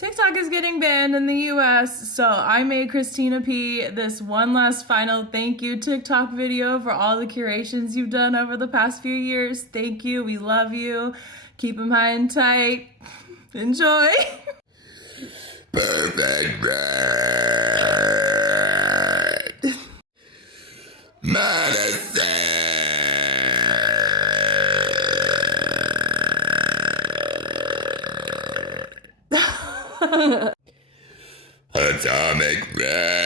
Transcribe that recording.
TikTok is getting banned in the US, so I made Christina P this one last final thank you TikTok video for all the curations you've done over the past few years. Thank you. We love you. Keep them high and tight. Enjoy. Perfect red. Medicine. Atomic red.